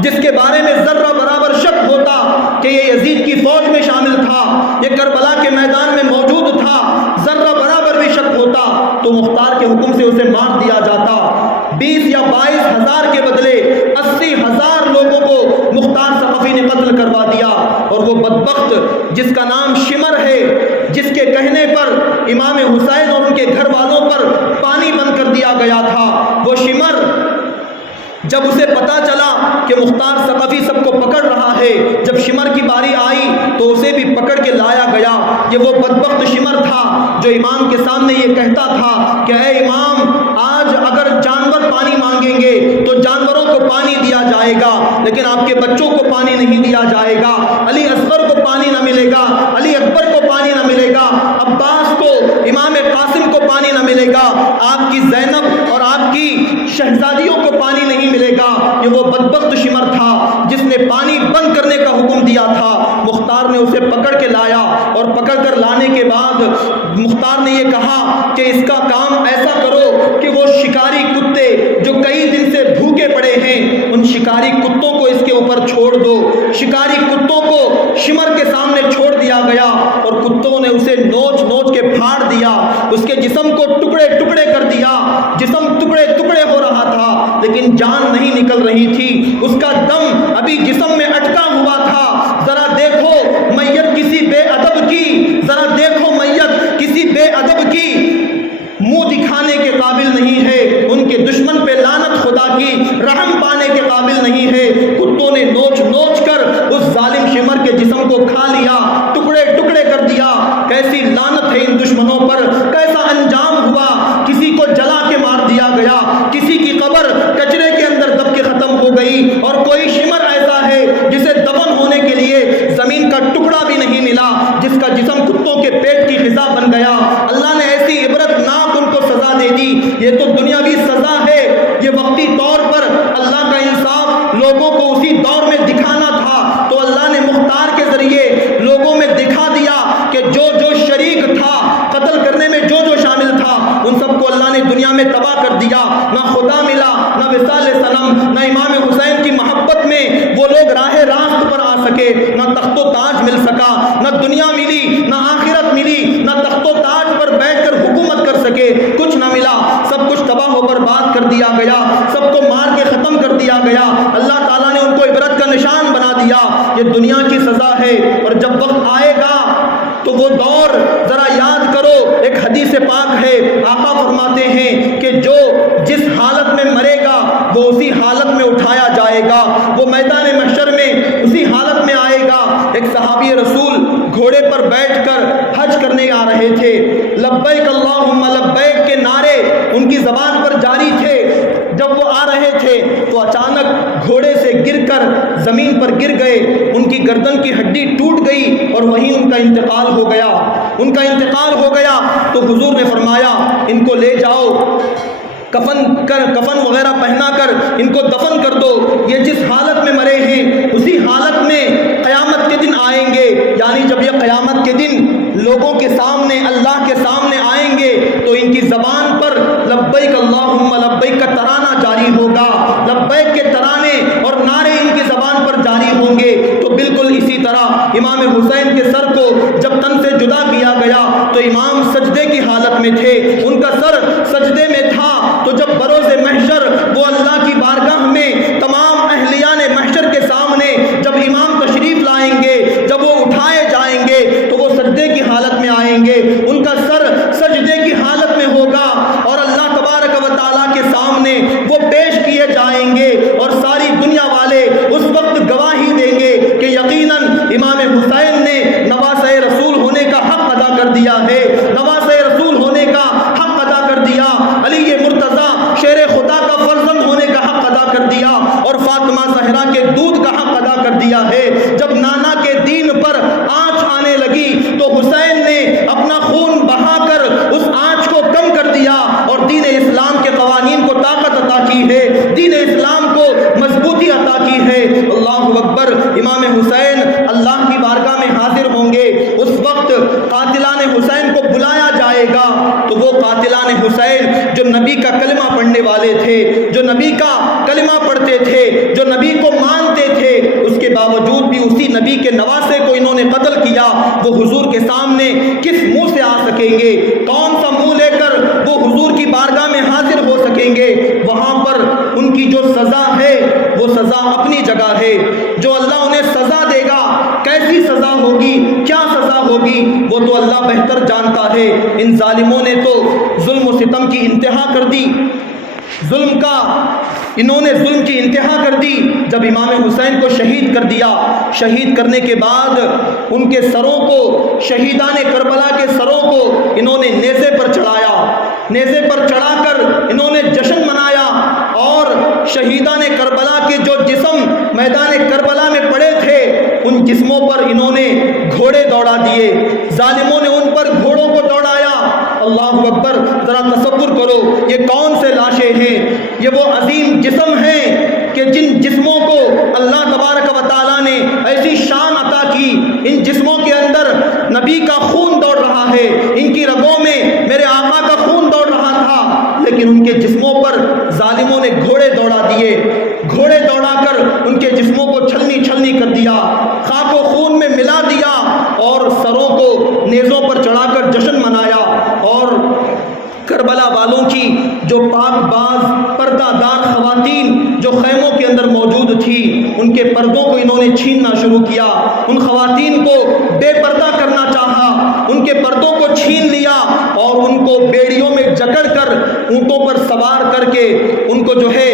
جس کے بارے میں ذرہ برابر شک ہوتا کہ یہ یزید کی فوج میں شامل تھا، یہ کربلا کے میدان میں موجود تھا، ذرہ برابر بھی شک ہوتا تو مختار کے حکم سے اسے مار دیا جاتا۔ 20 یا 22 ہزار کے بدلے 80 ہزار لوگوں کو مختار ثقفی نے قتل کروا دیا۔ اور وہ بدبخت جس کا نام شمر ہے، جس کے کہنے پر امام حسین اور ان کے گھر والوں پر پانی بند کر دیا گیا تھا، وہ شمر جب اسے پتا چلا کہ مختار ثقفی سب کو پکڑ رہا ہے، جب شمر کی باری آئی تو اسے بھی پکڑ کے لایا گیا۔ یہ وہ بدبخت شمر تھا جو امام کے سامنے یہ کہتا تھا کہ اے امام، آج اگر جانور پانی مانگیں گے تو جانوروں کو پانی دیا جائے گا، لیکن آپ کے بچوں کو پانی نہیں دیا جائے گا، علی اصغر کو پانی نہ ملے گا، علی اکبر کو پانی نہ ملے گا، عباس کو، امام قاسم کو پانی نہ ملے گا، آپ کی زینب اور آپ کی شہزادیوں کو پانی نہیں ملے گا۔ یہ وہ بدبخت شمر تھا جس نے پانی بند کرنے کا حکم دیا تھا۔ مختار نے اسے پکڑ کے لایا، اور پکڑ کر لانے کے بعد مختار نے یہ کہا کہ اس کا کام ایسا کرو کہ وہ شکاری کتے جو کئی دن سے بھوکے پڑے ہیں، ان شکاری کتوں کو اس کے اوپر چھوڑ دو۔ شکاری کتوں کو شمر کے سامنے چھوڑ دیا گیا، اور کتوں نے اسے نوچ نوچ کے پھاڑ دیا، اس کے جسم کو ٹکڑے ٹکڑے کر دیا۔ جسم ٹکڑے ٹکڑے ہو رہا تھا لیکن جان نہیں نکل رہی تھی، اس کا دم ابھی جسم میں اٹکا ہوا تھا۔ ذرا دیکھو میت کسی بے ادب کی، ذرا دیکھو میت کسی بے ادب کی منہ دکھانے کے قابل نہیں ہے، ان کے دشمن پہ لعنت خدا کی، رحم پانے کے قابل نہیں ہے۔ کتوں نے نوچ نوچ کر اس ظالم شمر کے جسم کو کھا لیا، ٹکڑے ٹکڑے کر دیا۔ کیسی لعنت ہے ان دشمنوں پر، کیسا انجام ہوا، کسی کو جلا کے مار دیا گیا، کسی کی قبر کچرے کے اندر دب کے ختم ہو گئی، اور کوئی شمر ایسا ہے جسے دفن ہونے کے لیے زمین کا ٹکڑا بھی نہیں ملا، جس کا جسم کتوں کے پیٹ کی غذا بن گیا۔ اللہ نے ایسی عبرت ناک ان کو سزا دے دی۔ یہ تو دنیاوی سزا ہے، یہ وقتی طور پر اللہ کا انصاف لوگوں کو اسی دور میں دکھانا تھا، تو اللہ نے مختار کے ذریعے لوگوں میں دکھا دیا کہ جو جو شریک تھا قتل کرنے میں، جو جو شامل تھا، ان سب کو اللہ نے دنیا میں تباہ کر دیا۔ نہ خدا ملا، نہ وصال صنم، نہ امام حسین کی محبت میں وہ لوگ راہ راست پر آ سکے، نہ تخت و تاج مل سکا، نہ دنیا ملی، نہ آخرت ملی، نہ تخت و تاج پر بیٹھ کر حکومت کر سکے، کچھ نہ ملا، سب کچھ تباہ و برباد کر دیا گیا، سب کو مار کے ختم کر دیا گیا۔ اللہ تعالیٰ نے ان کو عبرت کا نشان بنا دیا۔ یہ دنیا کی سزا ہے، اور جب وقت آئے گا تو وہ دور ذرا یاد کرو۔ ایک حدیث پاک ہے، آقا فرماتے ہیں کہ جو جس حالت میں مرے گا وہ اسی حالت میں اٹھایا جائے گا، وہ میدان محشر میں اسی حالت میں آئے گا۔ ایک صحابی رسول گھوڑے پر بیٹھ کر حج کرنے آ رہے تھے، لبیک اللہم لبیک کے نعرے ان کی زبان پر جاری تھے۔ جب وہ آ رہے تھے تو اچانک گھوڑے سے گر کر زمین پر گر گئے، ان کی گردن کی ہڈی ٹوٹ گئی، اور وہیں ان کا انتقال ہو گیا۔ ان کا انتقال ہو گیا تو حضور نے فرمایا ان کو لے جاؤ، کفن وغیرہ پہنا کر ان کو دفن کر دو۔ یہ جس حالت میں مرے ہیں اسی حالت میں قیامت کے دن آئیں گے، یعنی جب یہ قیامت کے دن لوگوں کے سامنے، اللہ کے سامنے آئیں گے تو ان کی زبان پر لبیک اللہم لبیک کا ترانہ جاری ہوگا، لبیک کے ترانے اور نعرے ان کی زبان پر جاری ہوں گے۔ تو بالکل اسی طرح امام حسین کے سر کو جب تن سے جدا کیا گیا تو امام سجدے کی حالت میں تھے، ان کا سر سجدے میں تھا۔ تو جب بروز محشر وہ اللہ کی بارگاہ میں تمام اہلیان محشر کے سامنے جب امام تشریف لائیں گے، جب وہ اٹھائے جائیں گے تو وہ سجدے کی حالت میں آئیں گے، ان کا سر سجدے کی حالت میں ہوگا، اور اللہ تبارک و تعالیٰ کے سامنے وہ پیش کیے جائیں گے، اور ساری دنیا والے اس وقت گواہی دیں گے کہ یقیناً امام حسین نے نواسہ رسول ہونے کا حق ادا کر دیا ہے، نواسہ رسول ہونے کا حق ادا کر دیا، علی مرتضیٰ شیر خدا کا فرزند ہونے کا حق ادا کر دیا، اور فاطمہ زہرا کے دودھ کا حق ادا کر دیا ہے۔ جب نانا کے دین پر آنچ آنے لگی تو حسین نے اپنا خون بہا کر اس آنچ کو کم کر دیا، اور دین اسلام کے قوانین کو طاقت عطا کی ہے، دین اسلام کو مضبوطی عطا کی ہے۔ اللہ اکبر۔ امام حسین اللہ کی بارگاہ میں حاضر ہوں گے، اس وقت قاتلان حسین کو بلایا جائے گا، تو وہ قاتلان حسین جو نبی کا کلمہ پڑھنے والے تھے، جو نبی کا کلمہ پڑھتے تھے، جو نبی کو مانتے تھے، اس کے باوجود بھی اسی نبی کے نواسے کو انہوں نے قتل کیا، وہ حضور کے سامنے کس منہ سے آ سکیں گے؟ کون سا منہ لے کر وہ حضور کی بارگاہ میں حاضر ہو سکیں گے؟ وہاں پر ان کی جو سزا ہے وہ سزا اپنی جگہ ہے، جو اللہ انہیں سزا دے گا، کیسی سزا ہوگی، کیا سزا ہوگی، وہ تو اللہ بہتر جانتا ہے۔ ان ظالموں نے تو ظلم و ستم کی انتہا کر دی، ظلم کا انہوں نے ظلم کی انتہا کر دی جب امام حسین کو شہید کر دیا۔ شہید کرنے کے بعد ان کے سروں کو، شہیدان کربلا کے سروں کو انہوں نے نیزے پر چڑھایا۔ نیزے پر چڑھا کر انہوں نے جشن منایا، اور شہیدان کربلا کے جو جسم میدان کربلا میں پڑے تھے ان جسموں پر انہوں نے گھوڑے دوڑا دیے۔ ظالموں نے ان پر گھوڑوں کو دوڑایا۔ اللہ اکبر، ذرا تصور کرو یہ کون سے لاشیں ہیں؟ یہ وہ عظیم جسم ہیں کہ جن جسموں کو اللہ تبارک و تعالیٰ نے ایسی شان عطا کی۔ ان جسموں کے اندر نبی کا خون دوڑ رہا ہے، ان کی رگوں میں میرے آقا کا خون دوڑ رہا تھا، لیکن ان کے جسموں پر ظالموں نے گھوڑے دوڑا دیے۔ گھوڑے دوڑا کر ان کے جسموں کو چھلنی چھلنی کر دیا، خاک و خون میں ملا دیا، اور سروں کو نیزوں پر چڑھا کر جشن منایا۔ اور کربلا والوں کی جو پاک باز پردہ دار خواتین جو خیموں کے اندر موجود تھی، ان کے پردوں کو انہوں نے چھیننا شروع کیا۔ ان خواتین کو بے پردہ کرنا چاہا، ان کے پردوں کو چھین لیا، اور ان کو بیڑیوں میں جکڑ کر اونٹوں پر سوار کر کے ان کو جو ہے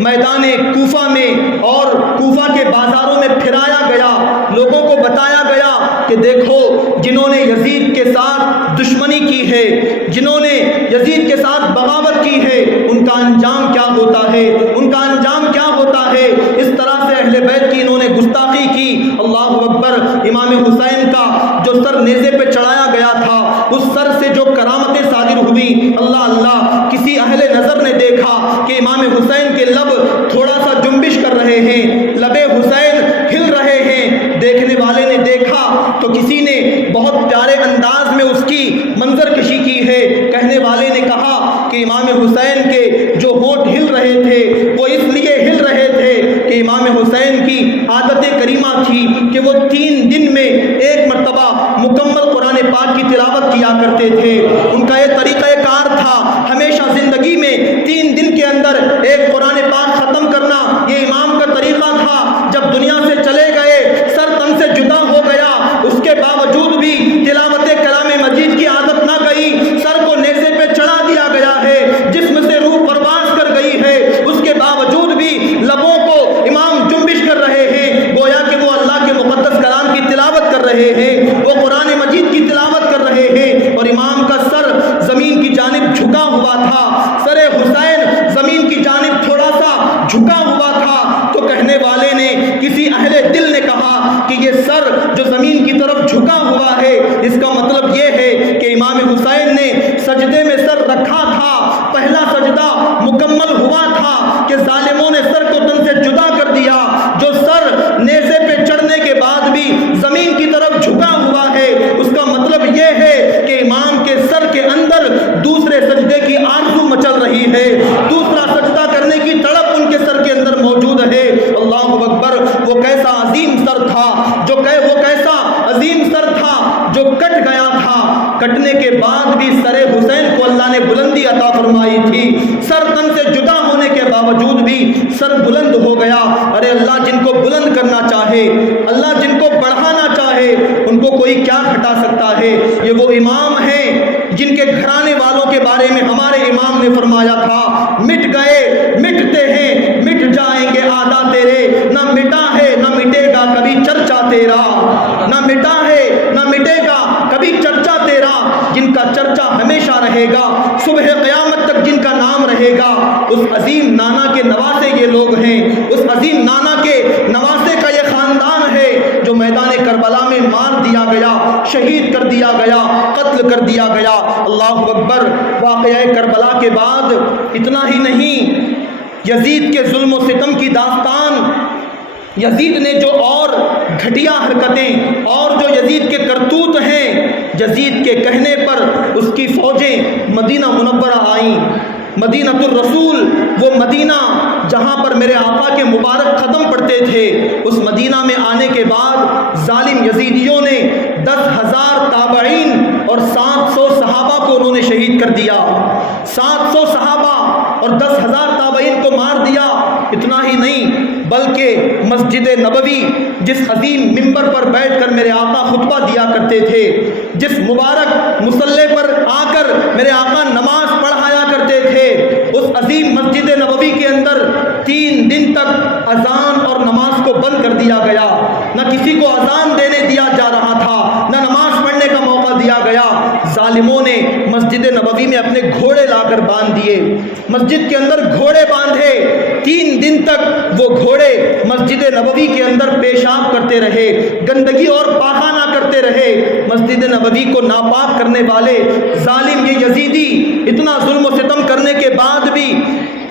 میدان کوفہ میں اور کوفہ کے بازاروں میں پھرایا گیا۔ لوگوں کو بتایا گیا کہ دیکھو، جنہوں نے یزید کے ساتھ دشمنی کی ہے، جنہوں نے یزید کے ساتھ بغاوت کی ہے، ان کا انجام کیا ہوتا ہے، ان کا انجام کیا ہوتا ہے۔ اس طرح سے اہل بیت کی انہوں نے گستاخی کی۔ اللہ اکبر، امام حسین کا جو سر نیزے پہ چڑھایا گیا تھا، اس سر سے جو کرامتیں صادر ہوئی، اللہ اللہ، کسی اہل نظر نے دیکھا کہ امام حسین کے لب تھوڑا سا جنبش کر رہے ہیں، لب حسین ہل رہے ہیں۔ دیکھنے والے نے دیکھا تو کسی نے بہت پیارے انداز میں اس کی منظر کشی کی ہے۔ کہنے والے نے کہا کہ امام حسین کے جو ہونٹ ہل رہے تھے وہ اس لیے ہل رہے تھے کہ امام حسین کی عادت کریمہ تھی کہ وہ 3 دن میں ایک مرتبہ مکمل قرآن پاک کی تلاوت کیا کرتے تھے۔ ان کا یہ طریقہ کار تھا، ہمیشہ زندگی میں 3 دن کے اندر ایک قرآن پاک ختم کرنا یہ امام کا طریقہ تھا۔ جب دنیا سے چلے گئے، سر تن سے جدا ہو گیا، اس کے باوجود بھی تلاوت کلام مجید کی عادت نہ گئی، سر کو نیزے پہ چڑھا دیا گیا ہے، جسم سے روح پرواز کر گئی ہے، اس کے باوجود بھی لبوں کو امام جنبش کر رہے ہیں، گویا کہ وہ اللہ کے مقدس کلام کی تلاوت کر رہے ہیں، وہ قرآن مجید کی تلاوت کر رہے ہیں، اور امام کا سر زمین کی جانب جھکا ہوا تھا۔ سر حسین زمین کی جانب تھوڑا سا جھکا ہوا تھا، تو کہنے والے نے، کسی اہل دل نے کہا کہ یہ سر جو زمین کی طرف جھکا ہوا ہے، اس کا مطلب یہ ہے کہ امام حسین نے سجدے میں سر رکھا تھا، پہلا سجدہ مکمل ہوا تھا کہ ظالموں نے سر کو تن سے جدا کر دیا۔ جو سر نیزے پہ چڑھنے کے بعد بھی زمین کی طرف جھکا ہوا ہے، اس کا مطلب یہ ہے کہ امام کے سر کے اندر دوسرے سجدے کی آرزو مچل رہی ہے، دوسرا سجدہ کرنے کی تڑپ ان کے سر کے اندر موجود ہے۔ اللہ اکبر، وہ کیسا عظیم سر تھا، وہ کیسا عظیم سر تھا جو کٹ گیا تھا۔ کٹنے کے بعد بھی سر حسین کو اللہ نے بلندی عطا فرمائی تھی، سر تن سے جدا ہونے کے باوجود بھی سر بلند ہو گیا۔ ارے اللہ جن کو بلند کرنا چاہے، اللہ جن کو بڑھانا چاہے، ان کو کوئی کیا ہٹا سکتا ہے؟ یہ وہ امام ہیں جن کے گھرانے والوں کے بارے میں ہمارے امام نے فرمایا تھا، مٹ گئے مٹتے ہیں، مٹ جائیں گے آدھا تیرے، نہ مٹا ہے نہ مٹے گا کبھی چرچا تیرا، نہ مٹا ہے نہ مٹے گا کبھی چرچا تیرا، جن کا چرچا ہمیشہ رہے گا، صبح قیامت تک جن کا نام رہے گا۔ اس عظیم نانا کے نواسے یہ لوگ ہیں، اس عظیم نانا کے نواسے کا یہ خاندان ہے جو میدان کربلا میں مار دیا گیا، شہید کر دیا گیا، قتل کر دیا گیا۔ اللہ اکبر، واقعہ کربلا کے بعد اتنا ہی نہیں، یزید کے ظلم و ستم کی داستان، یزید نے جو اور گھٹیا حرکتیں اور جو یزید کے کرتوت ہیں، یزید کے کہنے پر اس کی فوجیں مدینہ منورہ آئیں۔ مدینہ الرسول، وہ مدینہ جہاں پر میرے آقا کے مبارک قدم پڑتے تھے، اس مدینہ میں آنے کے بعد ظالم یزیدیوں نے 10,000 تابعین اور 700 صحابہ کو انہوں نے شہید کر دیا۔ 700 صحابہ اور 10,000 تابعین کو مار دیا۔ اتنا ہی نہیں بلکہ مسجد نبوی، جس عظیم منبر پر بیٹھ کر میرے آقا خطبہ دیا کرتے تھے، جس مبارک مصلی پر آ کر میرے آقا نماز پڑھایا کرتے تھے، اس عظیم مسجد نبوی کے اندر 3 دن تک اذان اور نماز کو بند کر دیا گیا، نہ کسی کو اذان دینے دیا جا رہا تھا، نہ نماز پڑھنے کا موقع دیا گیا۔ ظالموں نے مسجد نبوی میں اپنے گھوڑے لا کر باندھ دیے، مسجد کے اندر گھوڑے باندھے، 3 دن تک وہ گھوڑے مسجد نبوی کے اندر پیشاب کرتے رہے، گندگی اور پاخانہ کرتے رہے۔ مسجد نبوی کو ناپاک کرنے والے ظالم یہ یزیدی اتنا ظلم و ستم کرنے کے بعد بھی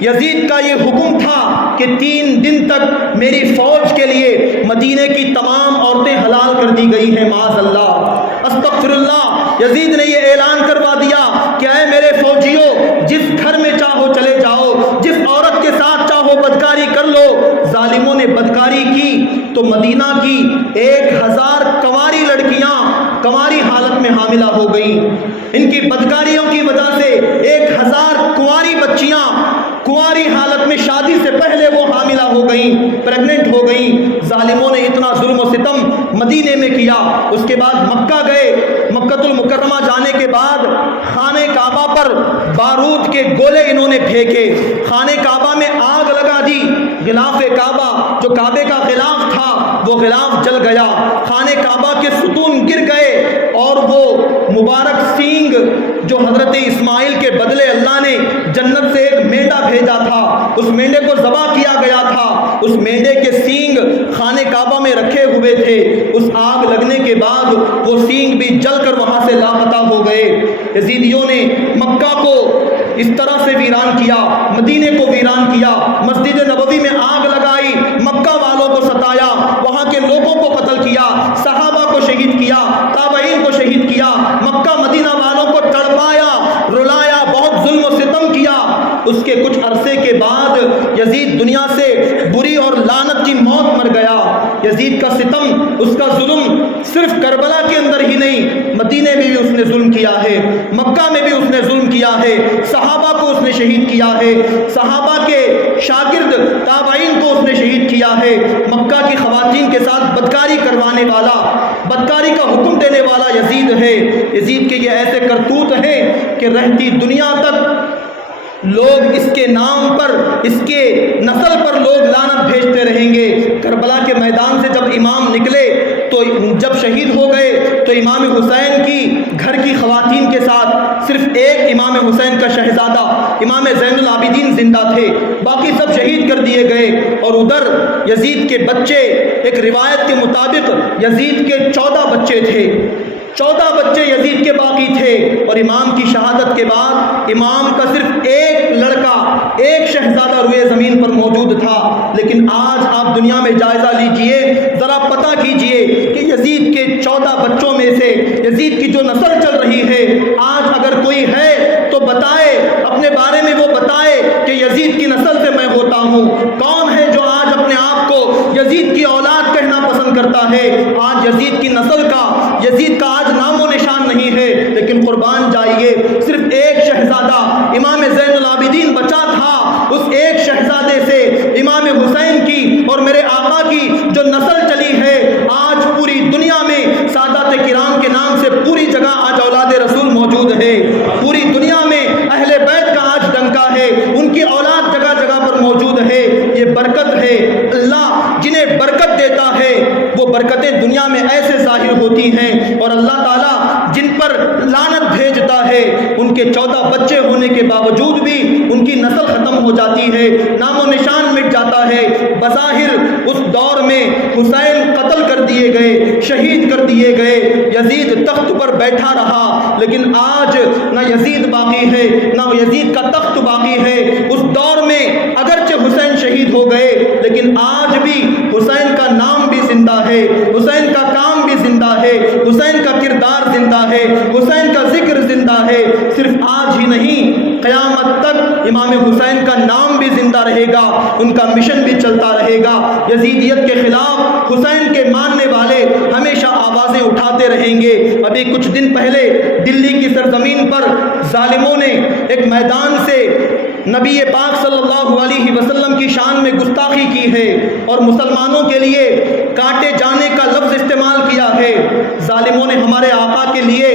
یزید کا یہ حکم تھا کہ 3 دن تک میری فوج کے لیے مدینے کی تمام عورتیں حلال کر دی گئی ہیں، معاذ اللہ، استغفر اللہ۔ یزید نے یہ اعلان کروا دیا کہ اے میرے فوجیوں، جس گھر میں چاہو چلے جاؤ، جس عورت کے ساتھ چاہو بدکاری کر لو۔ ظالموں نے بدکاری کی تو مدینہ کی 1000 کنواری لڑکیاں کنواری حالت میں حاملہ ہو گئیں۔ ان کی بدکاریوں کی وجہ سے 1000 کنواری بچیاں کنواری حالت میں شادی سے پہلے وہ حاملہ ہو گئیں، پریگننٹ ہو گئیں۔ ظالموں نے اتنا ظلم و ستم مدینے میں کیا۔ اس کے بعد مکہ گئے، مکہ المکرمہ جانے کے بعد خانہ کعبہ پر بارود کے گولے انہوں نے پھینکے، خانہ کعبہ میں آگ لگا دی، غلاف کعبہ جو کعبے کا غلاف تھا وہ غلاف جل گیا، خانہ کعبہ کے ستون گر گئے، اور وہ مبارک سینگ جو حضرت اسماعیل کے بدلے اللہ نے جنت سے ایک مینڈا بھیجا تھا، اس مینڈے کو ذبح کیا گیا تھا، اس مینڈے کے سینگ خانہ کعبہ میں رکھے ہوئے تھے۔ اس آگ لگنے کے بعد وہ سینگ بھی جل کر وہاں سے لاپتہ ہو گئے۔ یزیدیوں نے مکہ کو اس طرح سے ویران کیا، مدینے کو ویران کیا، مسجد نبوی میں آگ لگائی، مکہ والوں کو ستایا، وہاں کے لوگوں کو قتل کیا، صحابہ کو شہید کیا، تابعین کو شہید کیا، مکہ مدینہ والوں کو تڑپایا، رلایا، بہت ظلم و ستم کیا۔ اس کے کچھ عرصے کے بعد یزید دنیا سے بری اور لعنت کی موت مر گیا۔ یزید کا ستم، اس کا ظلم صرف کربلا کے اندر ہی نہیں، مدینے میں بھی اس نے ظلم کیا ہے، مکہ میں بھی اس نے ظلم کیا ہے، صحابہ کو اس نے شہید کیا ہے، صحابہ کے شاگرد تابعین کو اس نے شہید کیا ہے۔ مکہ کی خواتین کے ساتھ بدکاری کروانے والا، بدکاری کا حکم دینے والا یزید ہے۔ یزید کے یہ ایسے کرتوت ہیں کہ رہتی دنیا تک لوگ اس کے نام پر، اس کے نسل پر لوگ لعنت بھیجتے رہیں گے۔ کربلا کے میدان سے جب امام نکلے تو جب شہید ہو گئے تو امام حسین کی گھر کی خواتین کے ساتھ صرف ایک امام حسین کا شہزادہ امام زین العابدین زندہ تھے، باقی سب شہید کر دیے گئے۔ اور ادھر یزید کے بچے، ایک روایت کے مطابق یزید کے 14 بچے تھے، 14 بچے یزید کے باقی تھے، اور امام کی شہادت کے بعد امام کا صرف ایک لڑکا، ایک شہزادہ روئے زمین پر موجود تھا۔ لیکن آج آپ دنیا میں جائزہ لیجئے، ذرا پتہ کیجئے کہ یزید کے 14 بچوں میں سے یزید کی جو نسل چل رہی ہے، آج اگر کوئی ہے تو بتائے، اپنے بارے میں وہ بتائے کہ یزید کی نسل سے میں ہوتا ہوں۔ کون ہے جو آج اپنے آپ کو یزید کی اولاد کہنا پسند کرتا ہے؟ آج یزید کی نسل کا، یزید کا آج نام و نشان نہیں ہے۔ لیکن قربان جائیے، صرف ایک شہزادہ امام زین العابدین بچا تھا، اس ایک شہزادے سے امام حسین کی اور میرے آقا کی جو نسل چلی ہے، آج پوری دنیا میں سادات کرام کے نام سے پوری جگہ آج اولاد رسول موجود ہے، پوری دنیا میں اہل بیت کا آج ڈنکا ہے، ان کی اولاد جگہ جگہ پر موجود ہے۔ یہ برکت ہے، اللہ جنہیں برکت دیتا ہے وہ برکتیں دنیا میں ایسے ظاہر ہوتی ہیں، اور اللہ تعالیٰ جن پر لعنت بھیجتا ہے ان کے 14 بچے ہونے کے باوجود بھی ان کی نسل ختم ہو جاتی ہے، نام و نشان مٹ جاتا ہے۔ بظاہر اس دور میں حسین قتل کر دیے گئے، شہید کر دیے گئے، یزید تخت پر بیٹھا رہا، لیکن آج نہ یزید باقی ہے، نہ یزید کا تخت باقی ہے۔ اس دور میں اگرچہ حسین شہید ہو گئے، لیکن آج بھی حسین کا نام بھی زندہ ہے، حسین کا کام بھی زندہ ہے، حسین کا کردار زندہ ہے، حسین کا ذکر زندہ ہے۔ صرف آج ہی نہیں، قیامت تک امام حسین کا نام بھی زندہ رہے گا، ان کا مشن بھی چلتا رہے گا۔ یزیدیت کے خلاف حسین کے ماننے والے ہمیشہ آوازیں اٹھاتے رہیں گے۔ ابھی کچھ دن پہلے دلی کی سرزمین پر ظالموں نے ایک میدان سے نبی پاک صلی اللہ علیہ وسلم کی شان میں گستاخی کی ہے، اور مسلمانوں کے لیے کاٹے جانے کا لفظ استعمال کیا ہے۔ ظالموں نے ہمارے آقا کے لیے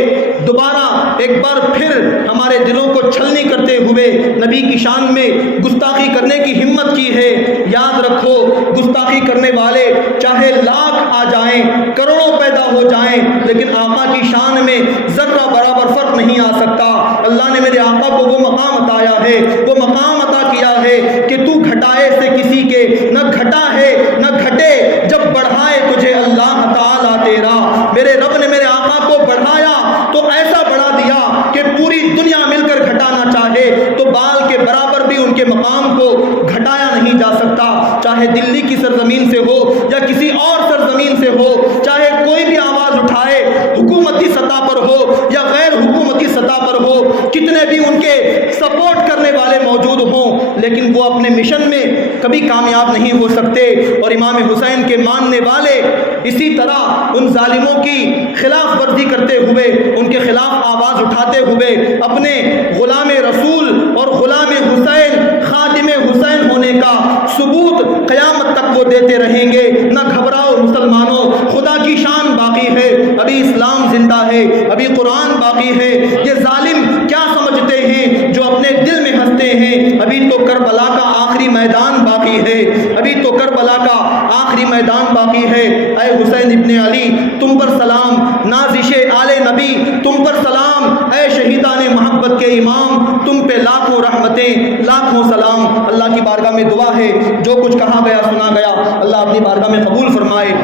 دوبارہ ایک بار پھر ہمارے دلوں کو چھلنی کرتے ہوئے نبی کی شان میں گستاخی کرنے کی ہمت کی ہے۔ یاد رکھو، گستاخی کرنے والے چاہے لاکھ آ جائیں، کروڑوں پیدا ہو جائیں، لیکن آقا کی شان میں ذرہ برابر فرق نہیں آ سکتا۔ اللہ نے میرے آقا کو وہ مقام عطایا ہے، وہ مقام عطا کیا ہے کہ تو گھٹائے سے کسی کے نہ گھٹا ہے نہ گھٹے، جب بڑھائے تجھے اللہ تعالیٰ تیرا۔ میرے رب نے میرے آقا کو بڑھایا تو ایسا بڑھا دیا کہ پوری دنیا مل کر گھٹانا چاہے تو بال کے برابر بھی ان کے مقام کو گھٹایا نہیں جا سکتا، چاہے دلی کی سرزمین سے ہو یا کسی اور سرزمین سے ہو، چاہے کوئی بھی آواز اٹھائے، حکومتی سطح پر ہو یا غیر حکومتی سطح پر ہو، کتنے بھی ان کے سپورٹ کرنے والے موجود ہوں، لیکن وہ اپنے مشن میں کبھی کامیاب نہیں ہو سکتے۔ اور امام حسین کے ماننے والے اسی طرح ان ظالموں کی خلاف ورزی کرتے ہوئے، ان کے خلاف آواز اٹھاتے ہوئے اپنے غلام رسول اور غلام حسین، خادم حسین ہونے کا ثبوت قیامت تک وہ دیتے رہیں گے۔ نہ گھبراؤ مسلمانوں، خدا کی شان باقی ہے، ابھی اسلام زندہ ہے، ابھی قرآن باقی ہے۔ یہ ظالم کیا سمجھتے ہیں جو اپنے دل میں ہنستے ہیں؟ ابھی تو کربلا کا آخری میدان باقی ہے، ابھی تو کربلا کا آخری میدان باقی ہے۔ اے حسین ابن علی، تم پر سلام، نازش آل نبی تم پر سلام، اے شہیدان محبت کے امام تم پہ لاکھوں رحمتیں، لاکھوں سلام۔ اللہ کی بارگاہ میں دعا ہے، جو کچھ کہا گیا سنا گیا اللہ اپنی بارگاہ میں قبول فرمائے،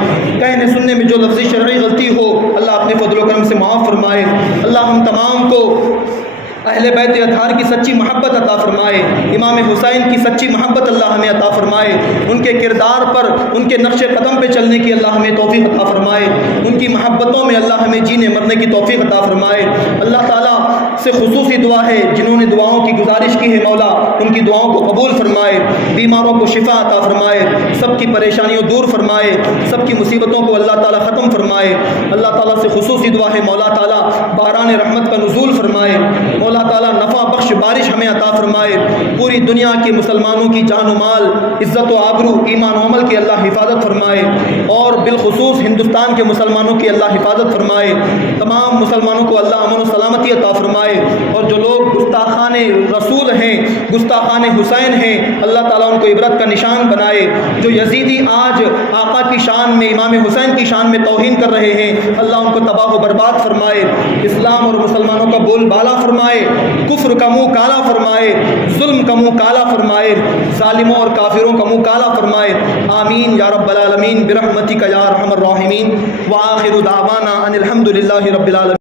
کہنے سننے میں جو لفظی شرعی غلطی ہو اللہ اپنے فضل و کرم سے معاف فرمائے۔ اللہ ہم تمام کو اہل بیت اطہار کی سچی محبت عطا فرمائے، امام حسین کی سچی محبت اللہ ہمیں عطا فرمائے، ان کے کردار پر، ان کے نقش قدم پہ چلنے کی اللہ ہمیں توفیق عطا فرمائے، ان کی محبتوں میں اللہ ہمیں جینے مرنے کی توفیق عطا فرمائے۔ اللہ تعالیٰ سے خصوصی دعا ہے، جنہوں نے دعاؤں کی گزارش کی ہے مولا ان کی دعاؤں کو قبول فرمائے، بیماروں کو شفا عطا فرمائے، سب کی پریشانیوں دور فرمائے، سب کی مصیبتوں کو اللہ تعالیٰ ختم فرمائے۔ اللہ تعالیٰ سے خصوصی دعا ہے، مولا تعالیٰ باران رحمت کا نزول فرمائے، مولا تعالیٰ نفع بخش بارش ہمیں عطا فرمائے، پوری دنیا کے مسلمانوں کی جان و مال، عزت و آبرو، ایمان و عمل کی اللہ حفاظت فرمائے، اور بالخصوص ہندوستان کے مسلمانوں کی اللہ حفاظت فرمائے، تمام مسلمانوں کو اللہ امن و سلامتی عطا فرمائے، اور جو لوگ گستاخان رسول ہیں، گستاخان حسین ہیں، اللہ تعالیٰ ان کو عبرت کا نشان بنائے۔ جو یزیدی آج آقا کی شان میں، امام حسین کی شان میں توہین کر رہے ہیں، اللہ ان کو تباہ و برباد فرمائے، اسلام اور مسلمانوں کا بول بالا فرمائے، کفر کا منہ کالا فرمائے، ظلم کا منہ کالا فرمائے، ظالموں اور کافروں کا منہ کالا فرمائے۔ آمین یا رب العالمین برحمتک یا ارحم الراحمین، وآخر دعوانا ان الحمد للہ رب العالمین۔